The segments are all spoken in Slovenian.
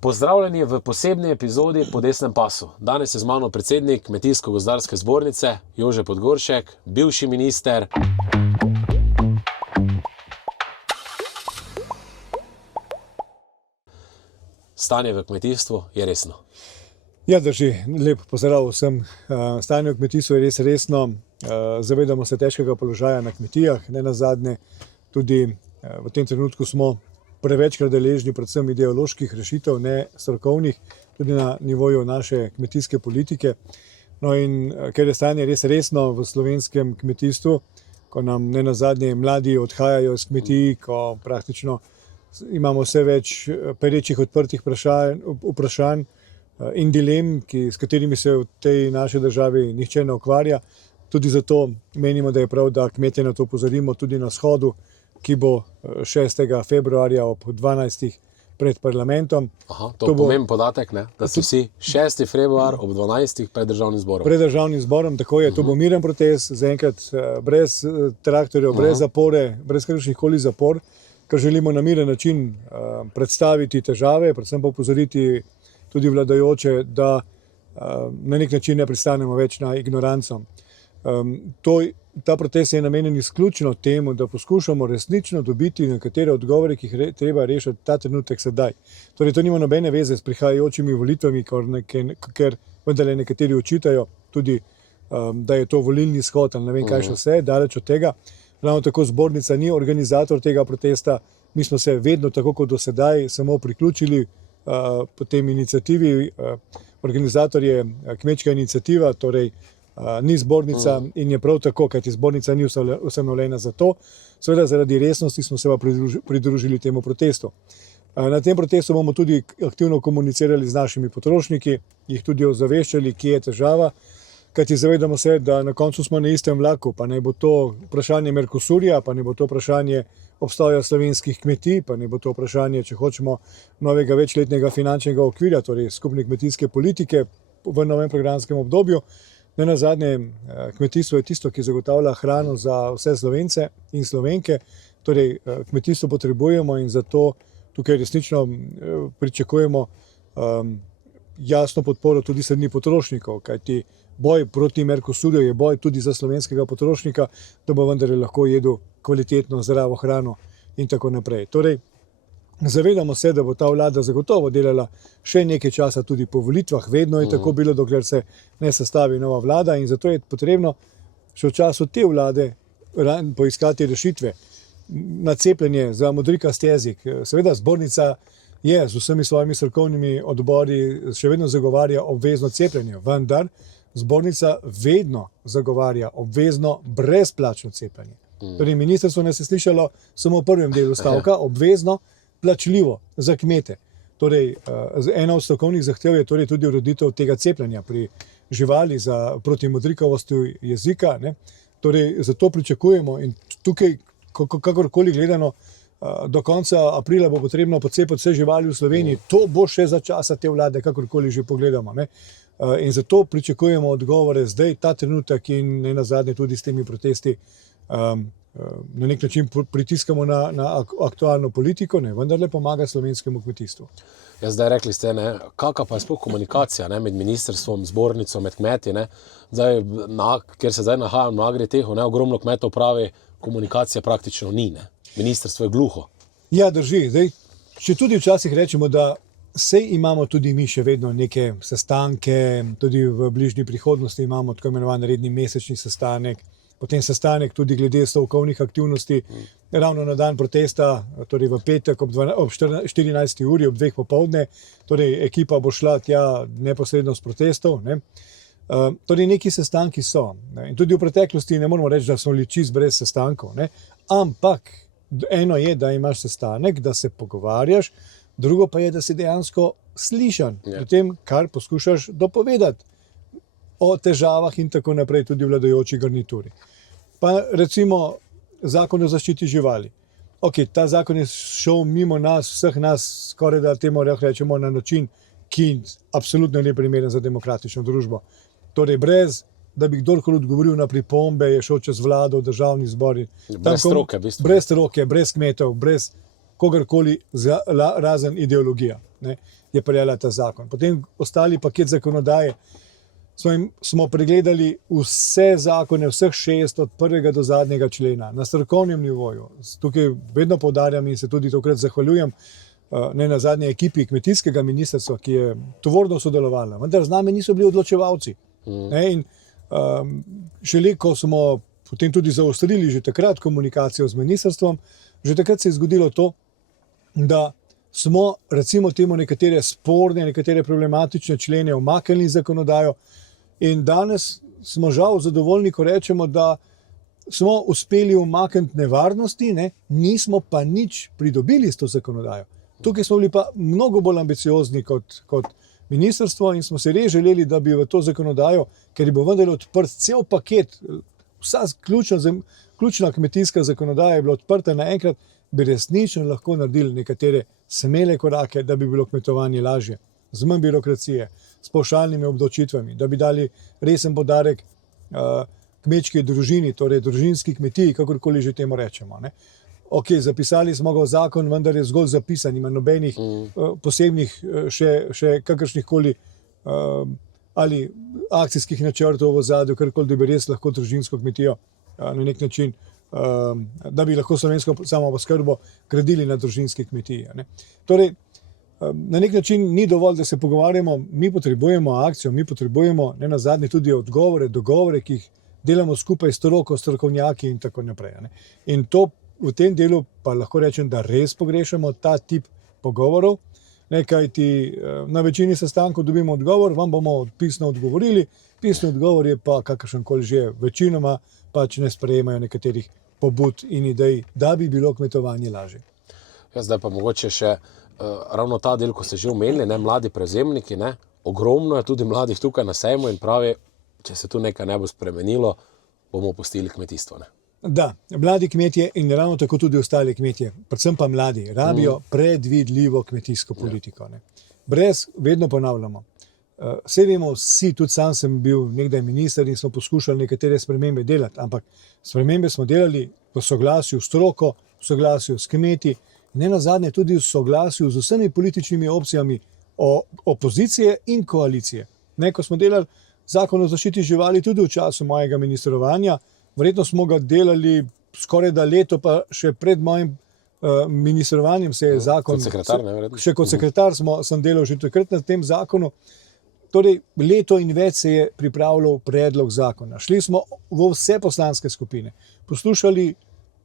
Pozdravljeni v posebni epizodi Po desnem pasu. Danes je z mano predsednik Kmetijsko-gozdarske zbornice Jože Podgoršek, bivši minister. Stanje v kmetijstvu je resno. Ja, drži. Lep pozdrav vsem. Stanje v kmetijstvu je res resno. Zavedamo se težkega položaja na kmetijah. Nenazadnje tudi v tem trenutku smo prevečkrat deležni predvsem ideoloških rešitev, ne strokovnih, tudi na nivoju naše kmetijske politike. No in ker je stanje res resno v slovenskem kmetijstvu, ko nam nenazadnje mladi odhajajo iz kmetij, ko praktično imamo vse več perečih odprtih vprašanj in dilem, s katerimi se v tej naši državi nihče ne ukvarja. Tudi zato menimo, da je prav, da kmete na to opozorimo tudi na shodu, ki bo 6. februarja ob 12. pred parlamentom. Aha, to pomemben podatek, ne? Da so vsi 6. februar ob 12. pred državnim zborom. Pred državnim zborom, tako je. To bo miren protest, zaenkrat brez traktorjev, brez zapore, brez kakršnih koli zapor, ker želimo na miren način predstaviti težave, predvsem pa opozoriti tudi vladajoče, da na nek način ne pristanemo več na ignoranco. Ta protest je namenjen izključno temu, da poskušamo resnično dobiti nekatere odgovore, ki jih treba rešiti ta trenutek sedaj. Torej, to nima nobene veze s prihajajočimi volitvami, ker vendarle nekateri očitajo tudi, da je to volilni shod ali ne vem kaj še vse, daleč od tega. Ravno tako zbornica ni organizator tega protesta. Mi smo se vedno, tako kot do sedaj, samo priključili po tem inicijativi. Organizator je kmečka iniciativa, torej ni zbornica in je prav tako, kajti zbornica ni ustanovljena za to. Seveda zaradi resnosti smo se pridružili temu protestu. Na tem protestu bomo tudi aktivno komunicirali z našimi potrošniki, jih tudi ozaveščali, kje je težava, kajti zavedamo se, da na koncu smo na istem vlaku, pa naj bo to vprašanje Mercosurja, pa naj bo to vprašanje obstoja slovenskih kmetij, pa naj bo to vprašanje, če hočemo, novega večletnega finančnega okvirja, torej skupne kmetijske politike v novem programskem obdobju. Nenazadnje, kmetijstvo je tisto, ki zagotavlja hrano za vse Slovence in Slovenke, torej kmetijstvo potrebujemo in zato tukaj resnično pričakujemo jasno podporo tudi strani potrošnikov, kajti boj proti Mercosurju je boj tudi za slovenskega potrošnika, da bo vendar lahko jedel kvalitetno, zdravo hrano in tako naprej. Torej, zavedamo se, da bo ta vlada zagotovo delala še nekaj časa tudi po volitvah, vedno je tako bilo, dokler se ne sestavi nova vlada in zato je potrebno še v času te vlade poiskati rešitve. Na cepljenje za modrikast jezik. Seveda zbornica je z vsemi svojimi strokovnimi odbori še vedno zagovarja obvezno cepljenje, vendar zbornica vedno zagovarja obvezno brezplačno cepljenje. Torej, ministrstvo nas je slišalo samo v prvem delu stavka, obvezno plačljivo za kmete. Torej, ena od strokovnih zahtev je torej tudi ureditev tega cepljenja pri živali proti modrikavosti jezika. Ne. Torej, zato pričakujemo in tukaj, kakorkoli gledano, do konca aprila bo potrebno pocepiti vse živali v Sloveniji. To bo še za časa te vlade, kakorkoli že pogledamo. Ne. In zato pričakujemo odgovore zdaj, ta trenutek in nenazadnje tudi s temi protesti na nek način pritiskamo na aktualno politiko, ne, vendarle pomaga slovenskemu kmetijstvu. Ja, zdaj rekli ste, kakva pa je sploh komunikacija med ministrstvom, zbornico, med kmeti, ne? Zdaj, kjer se zdaj nahajam na Agritehu, ogromno kmetov pravi, komunikacija praktično ni, ne? Ministrstvo je gluho. Ja, drži. Zdaj, če tudi včasih rečemo, da sej imamo tudi mi še vedno neke sestanke, tudi v bližnji prihodnosti imamo tako imenovan redni mesečni sestanek, potem sestanek tudi glede stavkovnih aktivnosti, ravno na dan protesta, torej v petek ob 14. uri, ob 2. popoldne, torej ekipa bo šla tja neposredno s protestov. Ne. Torej neki sestanki so. Ne. In tudi v preteklosti ne moramo reči, da smo bili čisto brez sestankov. Ne. Ampak eno je, da imaš sestanek, da se pogovarjaš, drugo pa je, da si dejansko slišan pri tem, kar poskušaš dopovedati o težavah in tako naprej tudi vladajoči garnituri. Pa recimo zakon o zaščiti živali. Ok, ta zakon je šel mimo nas, vseh nas, skoraj da temu rečemo na način, ki absolutno ne primeren za demokratično družbo. Torej, brez da bi kdorkoli odgovoril na pripombe, je šel čez vlado, državni zbor. Brez stroke, v bistvu. Brez stroke, brez kmetov, brez kogarkoli razen ideologija, ne, je peljala ta zakon. Potem ostali paket zakonodaje. Smo pregledali vse zakone, vseh 6, od prvega do zadnjega člena, na strokovnem nivoju. Tukaj vedno poudarjam in se tudi tokrat zahvaljujem ne na zadnje ekipi kmetijskega ministrstva, ki je tvorno sodelovala, vendar z nami niso bili odločevalci. Ne, in šele ko smo potem tudi zaostrili že takrat komunikacijo z ministrstvom, že takrat se je zgodilo to, da smo recimo temu nekatere sporne, nekatere problematične člene umaknili iz zakonodajo. In danes smo žal zadovoljni, ko rečemo, da smo uspeli umakniti nevarnosti, ne, nismo pa nič pridobili s to zakonodajo. Tukaj smo bili pa mnogo bolj ambiciozni kot ministrstvo in smo se res želeli, da bi v to zakonodajo, ker bo vendar odprt cel paket, vsa ključna kmetijska zakonodaja je bila odprta naenkrat, bi resnično lahko naredili nekatere smele korake, da bi bilo kmetovanje lažje, z manj birokracije, s pavšalnimi obdavčitvami, da bi dali resen poudarek kmečki družini, torej družinski kmetiji, kakorkoli že temu rečemo. Ne. Ok, zapisali smo ga v zakon, vendar je zgolj zapisan, ima nobenih posebnih še kakršnihkoli ali akcijskih načrtov v ozadju, karkoli, da bi res lahko družinsko kmetijo na nek način, da bi lahko slovensko samooskrbo gradili na družinski kmetiji. Ne. Torej, na nek način ni dovolj, da se pogovarjamo, mi potrebujemo akcijo, mi potrebujemo ne nazadnje tudi odgovore, dogovore, ki jih delamo skupaj s stroko, strokovnjaki in tako naprej. Ne. In to v tem delu pa lahko rečem, da res pogrešamo ta tip pogovorov, ne, kajti na večini sestankov dobimo odgovor, vam bomo pisno odgovorili, pisni odgovor je pa kakršenkoli že večinoma pač ne sprejemajo nekaterih pobud in idej, da bi bilo kmetovanje lažje. Ja, zdaj pa mogoče še ravno ta del, ko ste že omenili, ne, mladi prevzemniki, ne, ogromno je tudi mladih tukaj na sejmu in pravi, če se tu nekaj ne bo spremenilo, bomo opustili kmetijstvo. Ne. Da, mladi kmetje in ravno tako tudi ostali kmetje, predvsem pa mladi, rabijo predvidljivo kmetijsko politiko. Ne. Brez, vedno ponavljamo, vse vemo vsi, tudi sam sem bil nekdaj minister in smo poskušali nekatere spremembe delati, ampak spremembe smo delali v soglasju s stroko, v soglasju s kmeti, ne nazadnje tudi v soglasju z vsemi političnimi opcijami opozicije in koalicije. Ne, ko smo delali zakon o zaščiti živali tudi v času mojega ministrovanja, verjetno smo ga delali skoraj da leto, pa še pred mojim ministrovanjem se je zakon... Kot sekretar, ne, verjetno? Še kot sekretar sem delal že takrat na tem zakonu. Torej, leto in več se je pripravljal predlog zakona. Šli smo v vse poslanske skupine, poslušali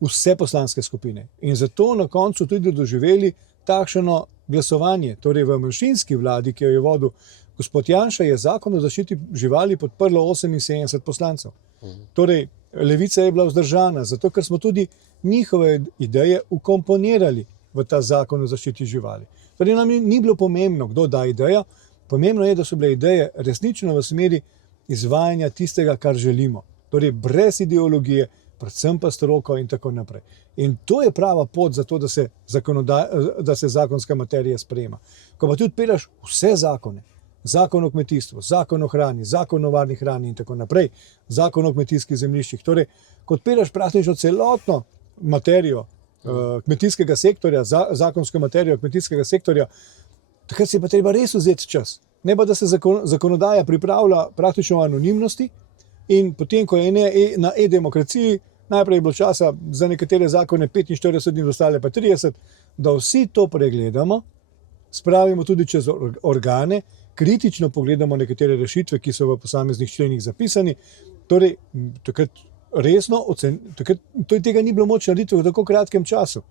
vse poslanske skupine in zato na koncu tudi doživeli takšno glasovanje. Torej, v manjšinski vladi, ki jo je vodil gospod Janša, je zakon o zaščiti živali podprlo 78 poslancev. Torej, Levica je bila vzdržana, zato ker smo tudi njihove ideje ukomponirali v ta zakon o zaščiti živali. Torej, nam ni bilo pomembno, kdo da idejo, pomembno je, da so bile ideje resnično v smeri izvajanja tistega, kar želimo. Torej, brez ideologije, predvsem pa stroko in tako naprej. In to je prava pot za to, da se zakonska materija sprejema. Ko pa ti odpiraš vse zakone, zakon o kmetijstvu, zakon o hrani, zakon o varni hrani in tako naprej, zakon o kmetijskih zemljiščih. Torej, ko odpiraš praktično celotno materijo kmetijskega sektorja, zakonsko materijo kmetijskega sektorja, takrat si pa treba res vzeti čas. Ne pa, da se zakonodaja pripravlja praktično v anonimnosti in potem, ko je na e-demokraciji, najprej je bilo časa za nekatere zakone 45 dni, ostale pa 30, da vsi to pregledamo, spravimo tudi čez organe, kritično pogledamo nekatere rešitve, ki so v posameznih členih zapisani. Torej, takrat resno tega ni bilo moč narediti v tako kratkem času.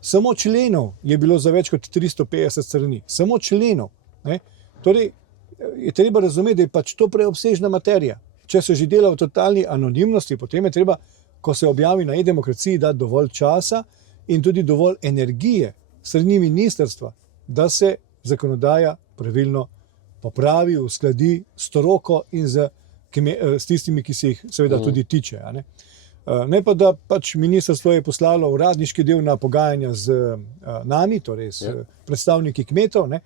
Samo členov je bilo za več kot 350 strani. Samo členov. Ne? Torej, je treba razumeti, da je pač to preobsežna materija. Če se že dela v totalni anonimnosti, potem je treba, ko se objavi na e-demokraciji, dati dovolj časa in tudi dovolj energije strani ministrstva, da se zakonodaja pravilno popravi, uskladi s stroko in s tistimi, ki se jih seveda tudi tiče. Ne pa, da pač ministrstvo je poslalo uradniški del na pogajanja z nami, torej s predstavniki kmetov. Ne.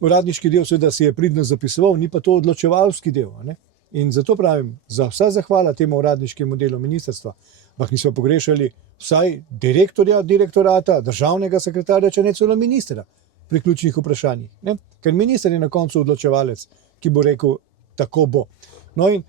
Uradniški del seveda si je pridno zapisoval, ni pa to odločevalski del. Ne. In zato pravim, za vsa zahvala temu uradniškemu delu ministrstva, ampak nismo pogrešali vsaj direktorata, državnega sekretarja, če ne celo ministra pri ključnih vprašanjih. Ne? Ker minister je na koncu odločevalec, ki bo rekel, tako bo. No in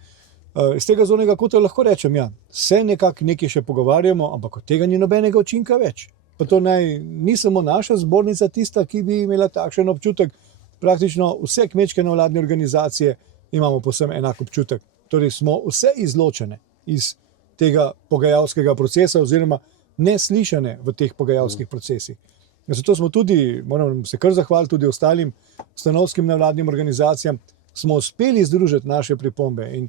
iz tega zornega kota lahko rečem, ja, se nekako nekaj še pogovarjamo, ampak od tega ni nobenega učinka več. Pa to ni samo naša zbornica tista, ki bi imela takšen občutek. Praktično vse kmečke nevladne organizacije imamo povsem enak občutek. Torej smo vse izločene iz tega pogajalskega procesa oziroma neslišane v teh pogajalskih procesih. Zato smo tudi, moram se kar zahvaliti tudi ostalim stanovskim nevladnim organizacijam, smo uspeli združiti naše pripombe in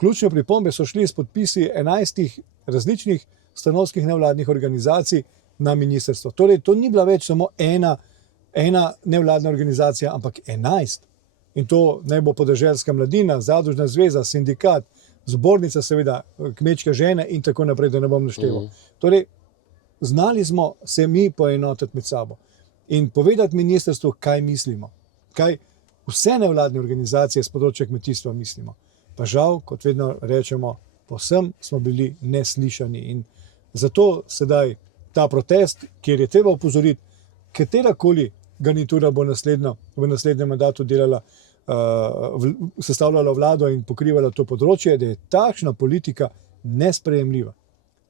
ključne pripombe so šli s podpisi 11 različnih stanovskih nevladnih organizacij na ministrstvo. Torej, to ni bila več samo ena nevladna organizacija, ampak 11. In to naj bo podeželska mladina, zadružna zveza, sindikat, zbornica, seveda, kmečke žene in tako naprej, da ne bom našteval. Torej, znali smo se mi poenotiti med sabo in povedati ministrstvu, kaj mislimo, kaj vse nevladne organizacije z področja kmetijstva mislimo. Pa žal, kot vedno rečemo, povsem smo bili neslišani in zato sedaj ta protest, kjer je treba opozoriti, katerakoli garnitura bo v naslednjem mandatu delala, sestavljala vlado in pokrivala to področje, da je takšna politika nesprejemljiva.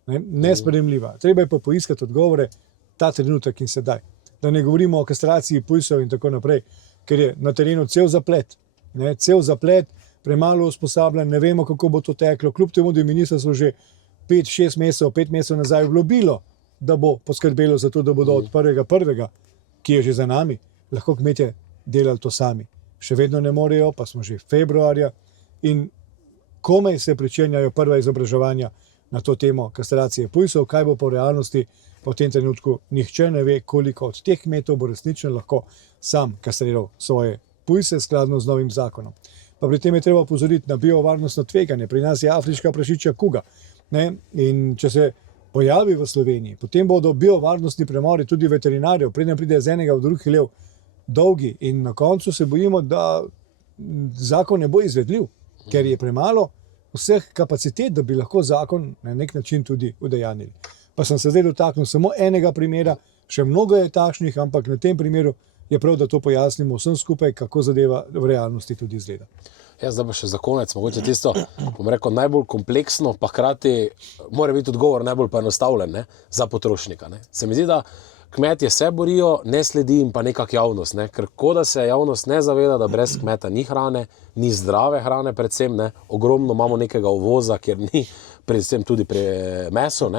Nesprejemljiva. Treba je pa poiskati odgovore ta trenutek in sedaj. Da ne govorimo o kastraciji pujsov in tako naprej, ker je na terenu cel zaplet. Cel zaplet, premalo usposabljanj, ne vemo, kako bo to teklo. Kljub temu, da je ministrstvo že 5 mesecev nazaj obljubilo, da bo poskrbelo za to, da bodo od 1.1., ki je že za nami, lahko kmetje delali to sami. Še vedno ne morejo, pa smo že februarja in komaj se pričenjajo prva izobraževanja na to temo kastracije pujsov. Kaj bo po realnosti, pa v tem trenutku nihče ne ve, koliko od teh kmetov bo resnično lahko sam kastriral svoje pujse skladno z novim zakonom. Pa pri tem je treba opozoriti na biovarnostno tveganje. Pri nas je afriška prašičja kuga. In če se pojavi v Sloveniji, potem bodo biovarnostni premori tudi veterinarjev, preden pride z enega v drug hlev, dolgi in na koncu se bojimo, da zakon ne bo izvedljiv, ker je premalo vseh kapacitet, da bi lahko zakon na nek način tudi udejanjili. Pa sem se zdaj dotaknil samo enega primera, še mnogo je takšnih, ampak na tem primeru je prav, da to pojasnimo vsem skupaj, kako zadeva v realnosti tudi izgleda. Ja, zdaj pa še za konec, mogoče tisto, bom rekel, najbolj kompleksno, pa hkrati mora biti odgovor najbolj poenostavljen za potrošnika. Se mi zdi, da kmetje se borijo, ne sledi jim pa nekak javnost, ker ko da se javnost ne zaveda, da brez kmeta ni hrane, ni zdrave hrane predvsem, ogromno imamo nekega uvoza, kjer ni predvsem tudi pri meso,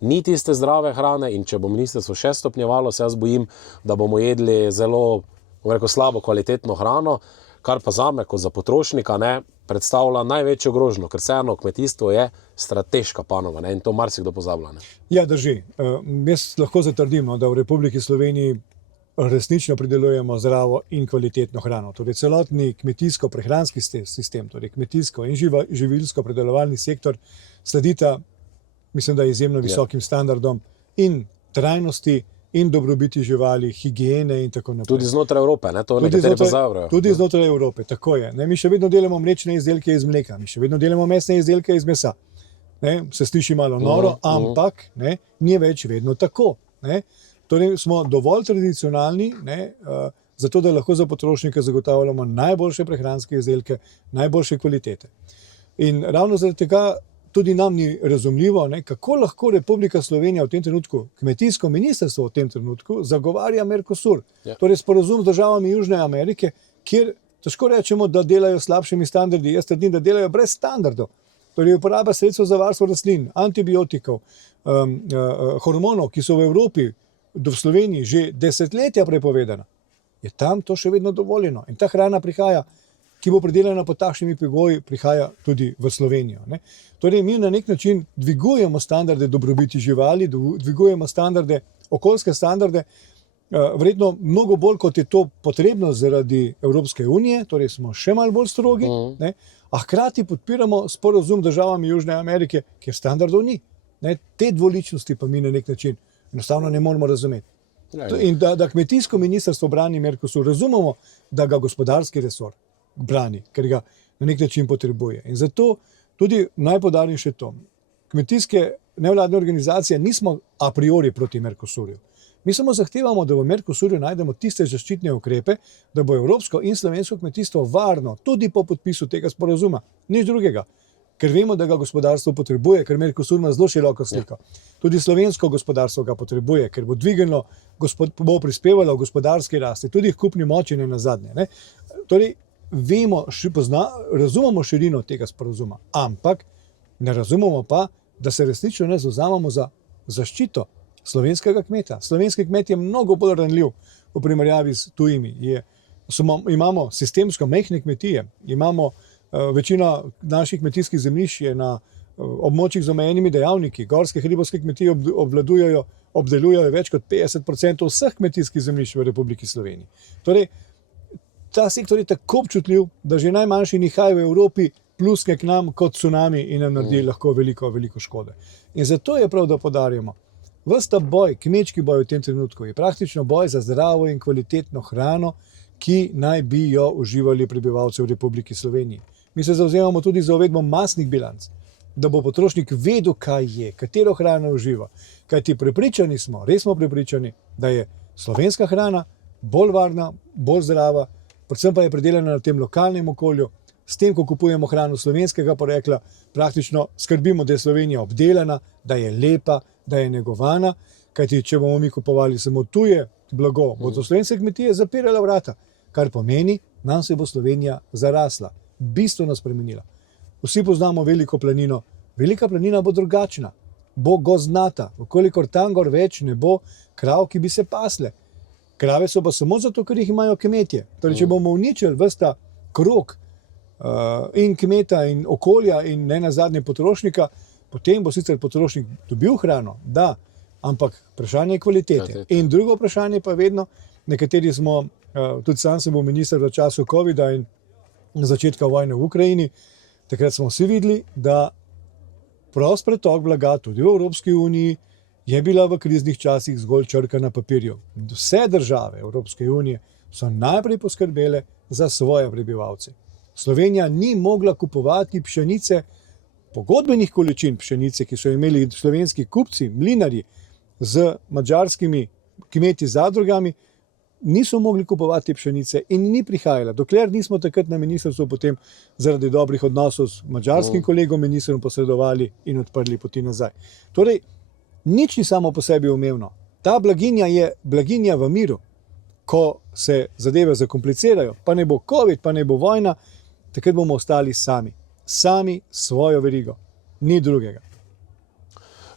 ni tiste zdrave hrane in če bo ministrstvo še stopnjevalo, se jaz bojim, da bomo jedli zelo, bom rekel, slabo kvalitetno hrano, kar pa zame, kot za potrošnika, predstavlja največjo grožnjo, ker vseeno kmetijstvo je strateška panoga in to marsikdo pozablja. Ja, drži. Jaz lahko zatrdim, da v Republiki Sloveniji resnično pridelujemo zdravo in kvalitetno hrano. Torej celotni kmetijsko-prehranski sistem, torej kmetijsko in živilsko-predelovalni sektor sledita, mislim, da izjemno visokim standardom in trajnosti in dobrobiti živali, higiene in tako naprej. Tudi znotraj Evrope, to nekateri pozabljajo. Tudi znotraj Evrope, tako je. Mi še vedno delamo mlečne izdelke iz mleka, mi še vedno delamo mesne izdelke iz mesa. Se sliši malo noro, ampak ni več vedno tako. Torej smo dovolj tradicionalni, zato da lahko za potrošnike zagotavljamo najboljše prehranske izdelke, najboljše kvalitete. In ravno zaradi tega tudi nam ni razumljivo, kako lahko Republika Slovenija v tem trenutku, kmetijsko ministrstvo v tem trenutku, zagovarja Mercosur. Torej sporazum z državami Južne Amerike, kjer težko rečemo, da delajo s slabšimi standardi. Jaz trdim, da delajo brez standardov. Torej uporaba sredstev za varstvo rastlin, antibiotikov, hormonov, ki so v Evropi, v Sloveniji že desetletja prepovedana. Je tam to še vedno dovoljeno. In ta hrana prihaja, ki bo pridelana pod takšnimi pogoji, prihaja tudi v Slovenijo. Torej, mi na nek način dvigujemo standarde dobrobiti živali, dvigujemo standarde, okoljske standarde, verjetno mnogo bolj, kot je to potrebno zaradi Evropske unije, torej smo še malo bolj strogi, a hkrati podpiramo sporazum z državami Južne Amerike, kjer standardov ni. Te dvoličnosti pa mi na nek način enostavno ne moramo razumeti. In da kmetijsko ministrstvo brani Mercosur, razumemo, da ga gospodarski resor brani, ker ga na nek način potrebuje. In zato tudi naj poudarim še to. Kmetijske nevladne organizacije nismo a priori proti Mercosurju. Mi samo zahtevamo, da v Mercosurju najdemo tiste zaščitne ukrepe, da bo evropsko in slovensko kmetijstvo varno tudi po podpisu tega sporazuma. Nič drugega. Ker vemo, da ga gospodarstvo potrebuje, ker Mercosur ima zelo široko sliko. Tudi slovensko gospodarstvo ga potrebuje, ker bo dvignilo, bo prispevalo v gospodarski rasti, tudi k kupni moči ne nazadnje. Ne? Torej, vemo, razumemo širino tega sporazuma, ampak ne razumemo pa, da se resnično ne zavzamemo za zaščito slovenskega kmeta. Slovenski kmet je mnogo bolj ranljiv v primerjavi s tujimi. Imamo sistemsko majhne kmetije, imamo večina naših kmetijskih zemljišč je na območjih z omejenimi dejavniki. Gorske hribovske kmetije obdelujejo več kot 50% vseh kmetijskih zemljišč v Republiki Sloveniji. Torej, ta sektor je tako občutljiv, da že najmanjši nihaj v Evropi pluske k nam kot tsunami in nam naredi lahko veliko, veliko škode. In zato je prav, da poudarjamo, ves ta boj, kmečki boj v tem trenutku je praktično boj za zdravo in kvalitetno hrano, ki naj bi jo uživali prebivalci v Republiki Sloveniji. Mi se zavzemamo tudi za uvedbo masnih bilanc, da bo potrošnik vedel, kaj je, katero hrano uživa. Kajti prepričani smo, res smo prepričani, da je slovenska hrana bolj varna, bolj zdrava, predvsem pa je predelana na tem lokalnem okolju. S tem, ko kupujemo hrano slovenskega porekla, praktično skrbimo, da je Slovenija obdelana, da je lepa, da je negovana, kajti če bomo mi kupovali samo tuje blago, bodo slovenske kmetije zapirale vrata, kar pomeni, nam se bo Slovenija zarasla, bistveno spremenila. Vsi poznamo Veliko planino, Velika planina bo drugačna, bo gozdnata, vkolikor tam gor več ne bo krav, ki bi se pasle. Krave so pa samo zato, ker jih imajo kmetje. Torej, če bomo uničili ves ta krog in kmeta in okolja in ne nazadnje potrošnika, potem bo sicer potrošnik dobil hrano, da, ampak vprašanje je kvalitete. In drugo vprašanje pa vedno, nekateri smo, tudi sam sem bil minister v času covida in začetka vojne v Ukrajini, takrat smo vsi videli, da prost pretok blaga tudi v Evropski uniji je bila v kriznih časih zgolj črka na papirju. Vse države Evropske unije so najprej poskrbele za svoje prebivalce. Slovenija ni mogla kupovati pšenice, pogodbenih količin pšenice, ki so imeli slovenski kupci, mlinarji z madžarskimi kmeti zadrugami, niso mogli kupovati pšenice in ni prihajala. Dokler nismo takrat na ministrstvu potem zaradi dobrih odnosov s madžarskim kolegom ministrom posredovali in odprli poti nazaj. Torej, nič ni samo po sebi umevno. Ta blaginja je blaginja v miru. Ko se zadeve zakomplicirajo, pa ne bo covid, pa ne bo vojna, takrat bomo ostali sami. Sami svojo verigo. Ni drugega.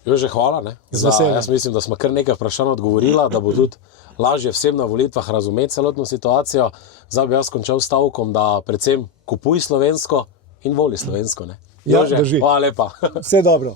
Jože, hvala. Jaz mislim, da smo kar nekaj vprašanj odgovorila, da bo tudi lažje vsem na volitvah razumeti celotno situacijo. Zdaj bi jaz končal stavkom, da predvsem kupuj slovensko in voli slovensko. Ja, Jože, drži. hvala lepa. Vse dobro.